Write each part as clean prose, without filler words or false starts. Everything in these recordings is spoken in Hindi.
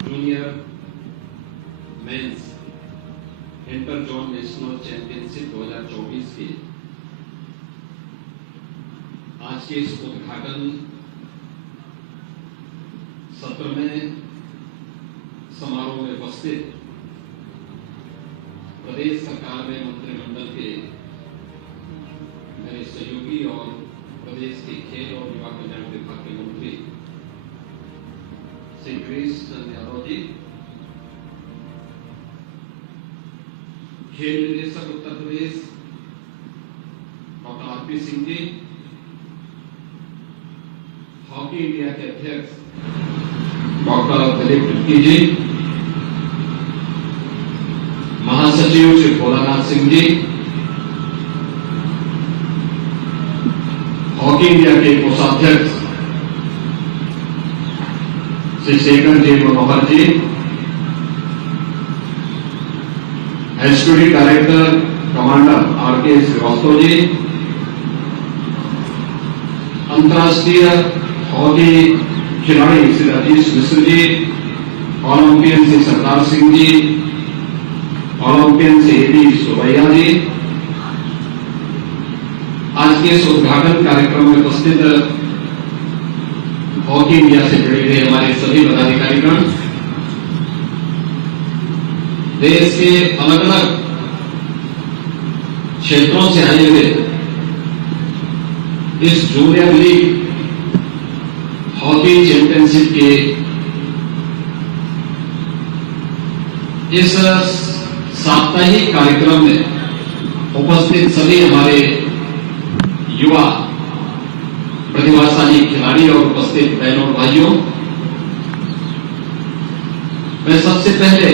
Junior mains inter zone national championship 2024 के आज के इस उद्घाटन सत्र में समारोह में उपस्थित प्रदेश सरकार में मंत्रिमंडल के मेरे सहयोगी और प्रदेश के खेल और युवा कल्याण विभाग के मंत्री श्री कृष्ण चंद्र यादव जी, खेल निदेशक Uttar Pradesh doctor RP Singh ji, hockey India के अध्यक्ष डॉक्टर दिलीप तिर्की जी, महासचिव श्री भोलानाथ सिंह जी, हॉकी इंडिया के कोषाध्यक्ष श्री शेखर जी मनोहर जी, एसक्यूटिव director commander R K. Srivastava ji, अंतर्राष्ट्रीय हॉकी खिलाड़ी Shri Rajesh Mishra ji, Olympian Shri Sardar Singh ji, Olympian Shri AB. Subbaiah जी, आज के इस उद्घाटन कार्यक्रम में उपस्थित हॉकी इंडिया से जुड़े हुए हमारे सभी पदाधिकारीगण, देश के अलग अलग क्षेत्रों से आए हुए इस जूनियर लीग हॉकी चैंपियनशिप के इस साप्ताहिक कार्यक्रम में उपस्थित सभी हमारे युवा प्रतिभाशाली खिलाड़ी और उपस्थित बहनों और भाइयों, मैं सबसे पहले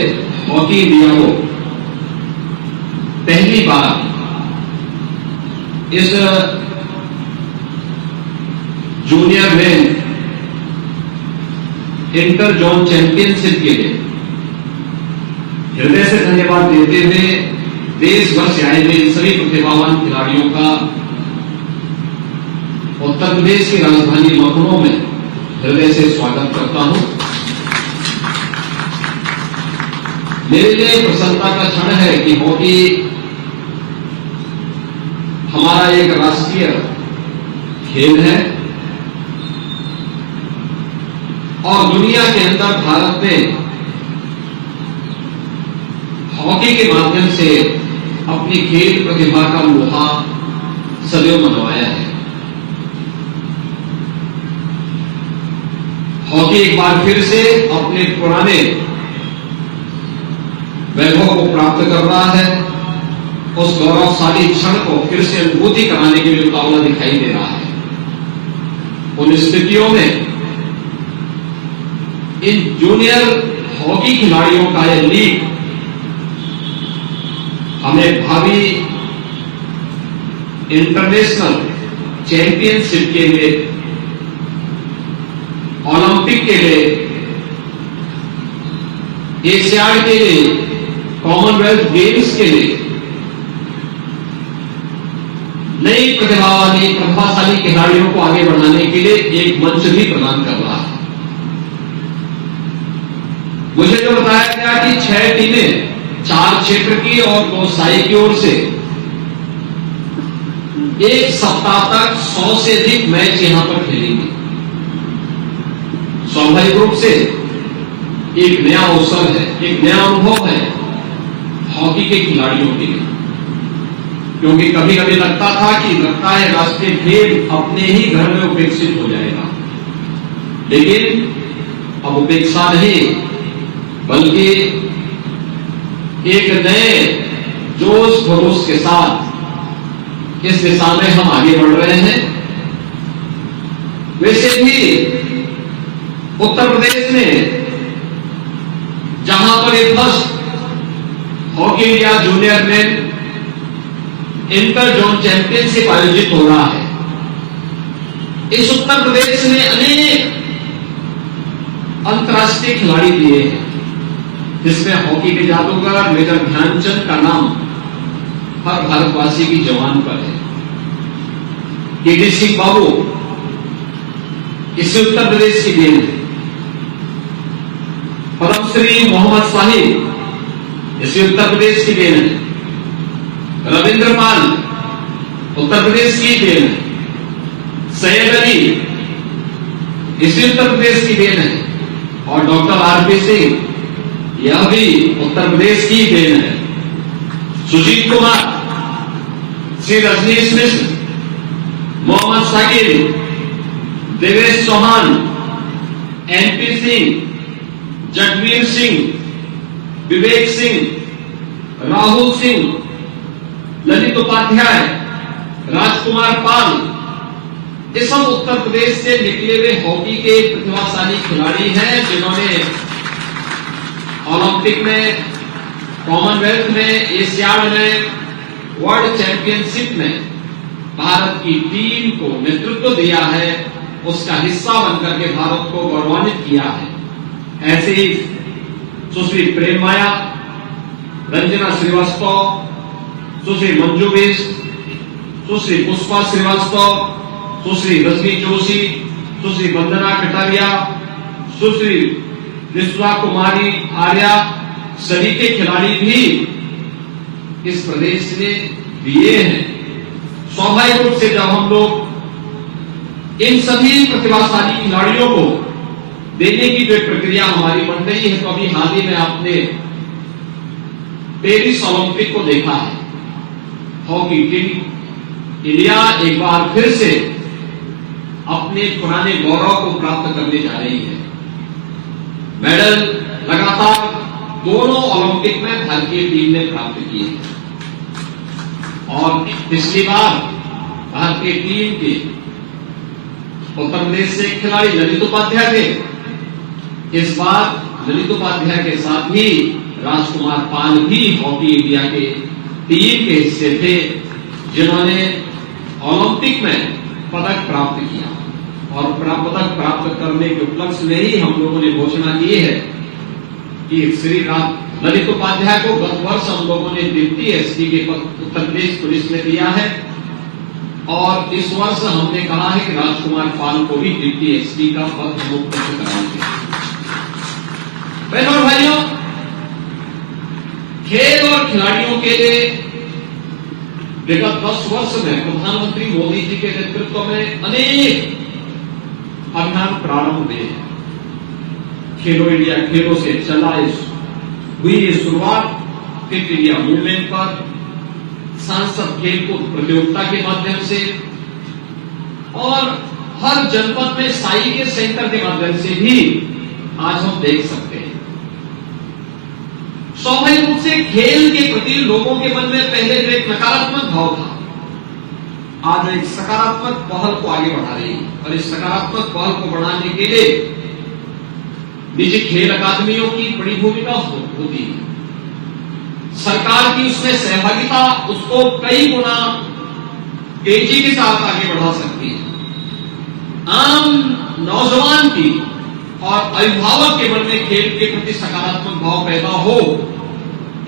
हॉकी इंडिया को पहली बार इस junior main inter zone championship के लिए हृदय से धन्यवाद देते हुए देश भर से आए हुए सभी प्रतिभावान खिलाड़ियों का उत्तर प्रदेश की राजधानी लखनऊ में हृदय से स्वागत करता हूं। मेरे लिए प्रसन्नता का क्षण है कि हॉकी हमारा एक राष्ट्रीय खेल है और दुनिया के अंदर भारत ने हॉकी के माध्यम से अपनी खेल प्रतिभा का लोहा सदैव मनवाया है। हॉकी एक बार फिर से अपने पुराने वैभव को प्राप्त कर रहा है, उस गौरवशाली क्षण को फिर से अनुभूति कराने के लिए उतावला दिखाई दे रहा है। उन स्थितियों में इन जूनियर हॉकी खिलाड़ियों का यह लीग हमें भावी इंटरनेशनल चैंपियनशिप के लिए, ओलंपिक के लिए, एशियाड के लिए, कॉमनवेल्थ गेम्स के लिए नई प्रतिभाशाली खिलाड़ियों को आगे बढ़ाने के लिए एक मंच भी प्रदान कर रहा है। मुझे जो बताया गया कि 6 टीमें 4 क्षेत्र की और 2 साई की ओर से एक सप्ताह तक 100 से अधिक मैच यहां पर खेलेंगे। स्वाभाविक रूप से एक नया अवसर है, एक नया अनुभव है हॉकी के खिलाड़ियों के लिए, क्योंकि कभी कभी लगता है राष्ट्रीय खेल अपने ही घर में उपेक्षित हो जाएगा, लेकिन अब उपेक्षा नहीं बल्कि एक नए जोश खरोश के साथ इस दिशा में हम आगे बढ़ रहे हैं। वैसे भी उत्तर प्रदेश में जहां पर एक first hockey India junior main inter zone championship आयोजित हो रहा है, इस उत्तर प्रदेश ने अनेक अंतर्राष्ट्रीय खिलाड़ी दिए हैं, जिसमें हॉकी के जादूगर मेजर ध्यानचंद का नाम हर भारतवासी की जबान पर है। के.डी. सिंह बाबू इसी उत्तर प्रदेश की देन है। पद्मश्री मोहम्मद साहिब इसी उत्तर प्रदेश की देन है। रविंद्र पाल उत्तर प्रदेश की देन है। सैयद अली इसी उत्तर प्रदेश की देन है। और डॉक्टर आरपी सिंह यह भी उत्तर प्रदेश की देन है। सुजीत कुमार, श्री रजनीश मिश्र, मोहम्मद साकिब, देवेश चौहान, एनपी सिंह, जगवीर सिंह, विवेक सिंह, राहुल सिंह, ललित उपाध्याय, राजकुमार पाल, ये सब उत्तर प्रदेश से निकले हुए हॉकी के प्रतिभाशाली खिलाड़ी हैं जिन्होंने ओलंपिक में, कॉमनवेल्थ में, एशियाड में, वर्ल्ड चैंपियनशिप में भारत की टीम को नेतृत्व दिया है, उसका हिस्सा बनकर के भारत को गौरवान्वित किया है। ऐसे ही सुश्री प्रेम माया, रंजना श्रीवास्तव, सुश्री मंजू बिष्ट, सुश्री पुष्पा श्रीवास्तव, सुश्री रजनी जोशी, सुश्री वंदना कटारिया, सुश्री विश्वा कुमारी आर्या, सभी के खिलाड़ी भी इस प्रदेश ने दिए हैं। स्वाभाविक रूप से जब हम लोग इन सभी प्रतिभाशाली खिलाड़ियों को देने की जो प्रक्रिया हमारी बन रही है, तो अभी हाल ही में आपने पेरिस ओलंपिक को देखा है। हॉकी टीम इंडिया एक बार फिर से अपने पुराने गौरव को प्राप्त करने जा रही है। मेडल लगातार दोनों ओलंपिक में भारतीय टीम ने प्राप्त किए हैं। और पिछली बार भारतीय टीम के उत्तर प्रदेश से खिलाड़ी ललित उपाध्याय थे। इस बार ललित उपाध्याय के साथ ही राजकुमार पाल भी हॉकी इंडिया के टीम के हिस्से थे, जिन्होंने ओलंपिक में पदक प्राप्त किया। और पदक प्राप्त करने के उपलक्ष्य में ही हम लोगों ने घोषणा की है कि श्री ललित उपाध्याय को गत वर्ष हम लोगों ने डिप्टी एसपी के पद उत्तर प्रदेश पुलिस में दिया है, और इस वर्ष हमने कहा है कि राजकुमार पाल को भी डिप्टी एसपी का पद हम उपलब्ध कराएंगे। बहनों और भाइयों, खेल और खिलाड़ियों के लिए विगत 10 वर्ष में प्रधानमंत्री मोदी जी के नेतृत्व में अनेक अभियान प्रारंभ हुए हैं। खेलो इंडिया खेलों से चला हुई ये शुरुआत फिट इंडिया मूवमेंट पर, सांसद खेलकूद प्रतियोगिता के माध्यम से, और हर जनपद में साई के सेंटर के माध्यम से भी आज हम देख सकते हैं। स्वाभाविक रूप से खेल के प्रति लोगों के मन में पहले जो एक नकारात्मक भाव था, आज एक सकारात्मक पहल को आगे बढ़ा रही है। और इस सकारात्मक पहल को बढ़ाने के लिए निजी खेल अकादमियों की बड़ी भूमिका होती है। सरकार की उसमें सहभागिता उसको कई गुना तेजी के साथ आगे बढ़ा सकती है। आम नौजवान की और अभिभावक के मन में खेल के प्रति सकारात्मक भाव पैदा हो,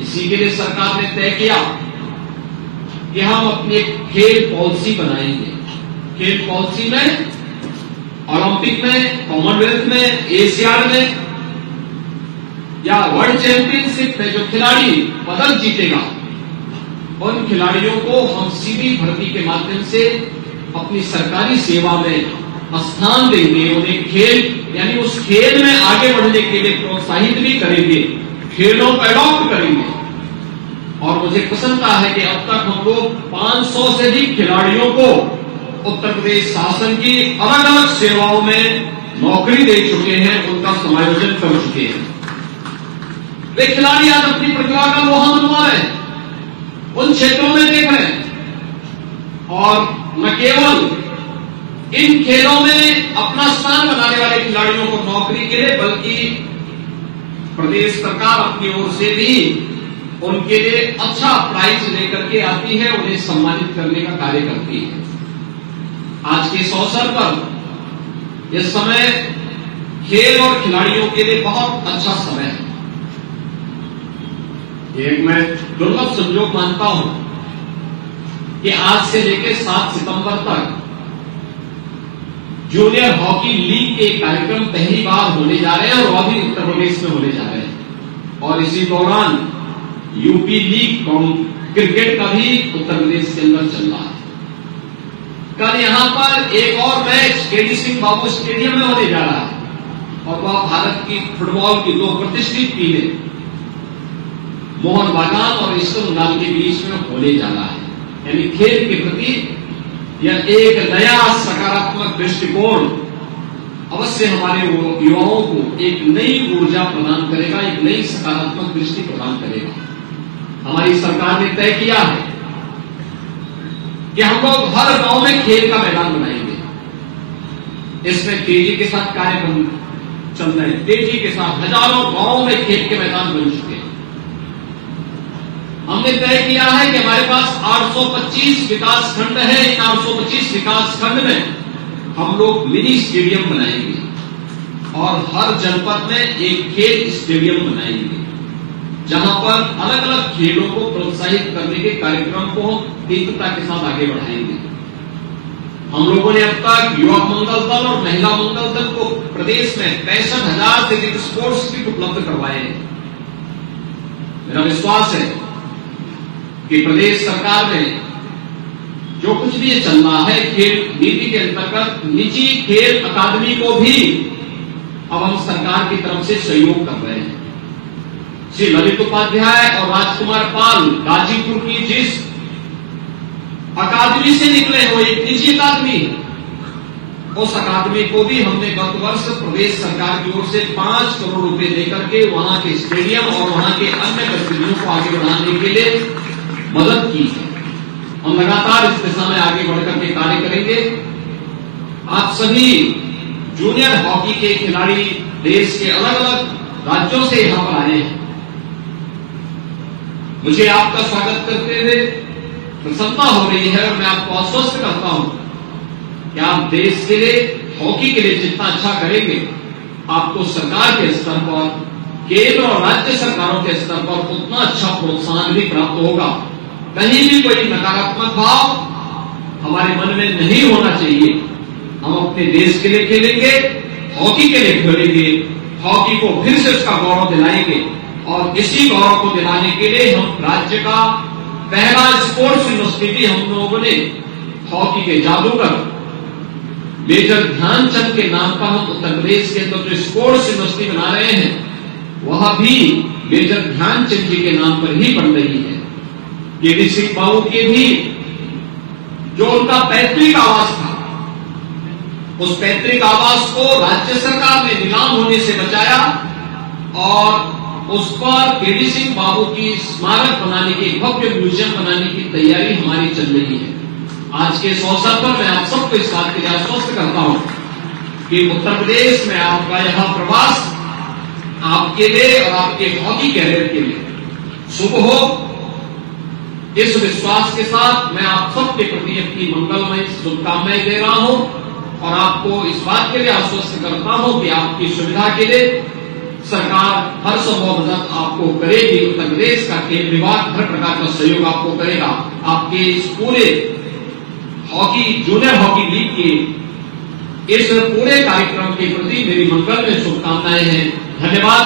इसी के लिए सरकार ने तय किया कि हम अपनी खेल पॉलिसी बनाएंगे। खेल पॉलिसी में ओलंपिक में, कॉमनवेल्थ में, एशियाड में या वर्ल्ड चैंपियनशिप में जो खिलाड़ी पदक जीतेगा, उन खिलाड़ियों को हम सीधी भर्ती के माध्यम से अपनी सरकारी सेवा में स्थान देंगे। उन्हें खेल यानी उस खेल में आगे बढ़ने के लिए प्रोत्साहित भी करेंगे, खेलों को अडॉप्ट करेंगे। और मुझे प्रसन्नता है कि अब तक हम लोग 500 से अधिक खिलाड़ियों को उत्तर प्रदेश शासन की अलग अलग सेवाओं में नौकरी दे चुके हैं, उनका समायोजन कर चुके हैं। वे खिलाड़ी आज अपनी प्रतिभा का लोहा मनवा रहे हैं, उन क्षेत्रों में देख रहे हैं। और न केवल इन खेलों में अपना स्थान बनाने वाले खिलाड़ियों को नौकरी के लिए, बल्कि प्रदेश सरकार अपनी ओर से भी उनके लिए अच्छा प्राइज लेकर के आती है, उन्हें सम्मानित करने का कार्य करती है। आज के इस अवसर पर इस समय खेल और खिलाड़ियों के लिए बहुत अच्छा समय है। एक मैं दुर्लभ संयोग मानता हूं कि आज से लेकर 7 सितंबर तक जूनियर हॉकी लीग के कार्यक्रम पहली बार होने जा रहे हैं और वह भी उत्तर प्रदेश में होने जा रहे हैं। और इसी दौरान यूपी लीग क्रिकेट का भी उत्तर प्रदेश के अंदर चल रहा है। कल यहां पर एक और मैच केडी सिंह बाबू स्टेडियम में होने जा रहा है और वह भारत की फुटबॉल की दो प्रतिष्ठित टीमें मोहन बागान और ईस्ट बंगाल के बीच में होने जा रहा है। यानी खेल के प्रति यह एक नया सकारात्मक दृष्टिकोण अवश्य हमारे युवाओं को एक नई ऊर्जा प्रदान करेगा, एक नई सकारात्मक दृष्टि प्रदान करेगा। हमारी सरकार ने तय किया है कि हम लोग हर गांव में खेल का मैदान बनाएंगे। इसमें तेजी के साथ कार्यक्रम चल रहे हैं, तेजी के साथ हजारों गांवों में खेल के मैदान बन चुके हैं। हमने तय किया है कि हमारे पास 825 विकास खंड है। इन 825 विकास खंड में हम लोग मिनी स्टेडियम बनाएंगे और हर जनपद में एक खेल स्टेडियम बनाएंगे, जहां पर अलग अलग खेलों को प्रोत्साहित करने के कार्यक्रम को तीव्रता के साथ आगे बढ़ाएंगे। हम लोगों ने अब तक युवा मंगल दल और महिला मंगल दल को प्रदेश में 65,000 से अधिक स्पोर्ट्स किट उपलब्ध करवाए हैं। मेरा विश्वास है कि प्रदेश सरकार में जो कुछ भी ये चल रहा है खेल नीति के अंतर्गत निजी खेल अकादमी को भी अब हम सरकार की तरफ से सहयोग कर रहे हैं। श्री ललित उपाध्याय और राजकुमार पाल गाजीपुर की जिस अकादमी से निकले हो, एक निजी अकादमी, उस अकादमी को भी हमने गत वर्ष प्रदेश सरकार की ओर से 5 करोड़ रुपए देकर के वहां के स्टेडियम और वहां के अन्य गतिविधियों को आगे बढ़ाने के लिए मदद की है। हम लगातार इस दिशा में आगे बढ़कर के कार्य करेंगे। आप सभी जूनियर हॉकी के खिलाड़ी देश के अलग अलग राज्यों से यहां पर आए हैं। मुझे आपका स्वागत करते हुए प्रसन्नता हो रही है और मैं आपको आश्वस्त करता हूं कि आप देश के लिए, हॉकी के लिए जितना अच्छा करेंगे, आपको सरकार के स्तर पर, केंद्र और राज्य सरकारों के स्तर पर उतना अच्छा प्रोत्साहन भी प्राप्त होगा। कहीं भी कोई नकारात्मक भाव हमारे मन में नहीं होना चाहिए। हम अपने देश के लिए खेलेंगे, हॉकी के लिए खेलेंगे, हॉकी को फिर से उसका गौरव दिलाएंगे और इसी गौरव को दिलाने के लिए हम राज्य का पहला स्पोर्ट्स यूनिवर्सिटी हम लोगों ने हॉकी के जादूगर मेजर ध्यानचंद के नाम का हम उत्तर प्रदेश के अंदर जो स्पोर्ट्स यूनिवर्सिटी बना रहे हैं, वह भी मेजर ध्यानचंद जी के नाम पर ही बन रही है। केडी सिंह बाबू के भी जो उनका पैतृक आवास था, उस पैतृक आवास को राज्य सरकार ने नीलाम होने से बचाया और उस पर केडी सिंह बाबू की स्मारक बनाने की, भव्य म्यूजियम बनाने की तैयारी हमारी चल रही है। आज के इस अवसर पर मैं आप सबको इस बात के लिए आश्वस्त करता हूं कि उत्तर प्रदेश में आपका यह प्रवास आपके लिए और आपके हॉकी कैरियर के लिए शुभ हो। इस विश्वास के साथ मैं आप सबके प्रति अपनी मंगलमय शुभकामनाएं दे रहा हूं और आपको इस बात के लिए आश्वस्त करता हूं कि आपकी सुविधा के लिए सरकार हर संभव मदद आपको करेगी। उत्तर प्रदेश का खेल विभाग हर प्रकार का सहयोग आपको करेगा। आपके इस पूरे हॉकी, जूनियर हॉकी लीग के इस पूरे कार्यक्रम के प्रति मेरी मंगलमय शुभकामनाएं हैं। धन्यवाद।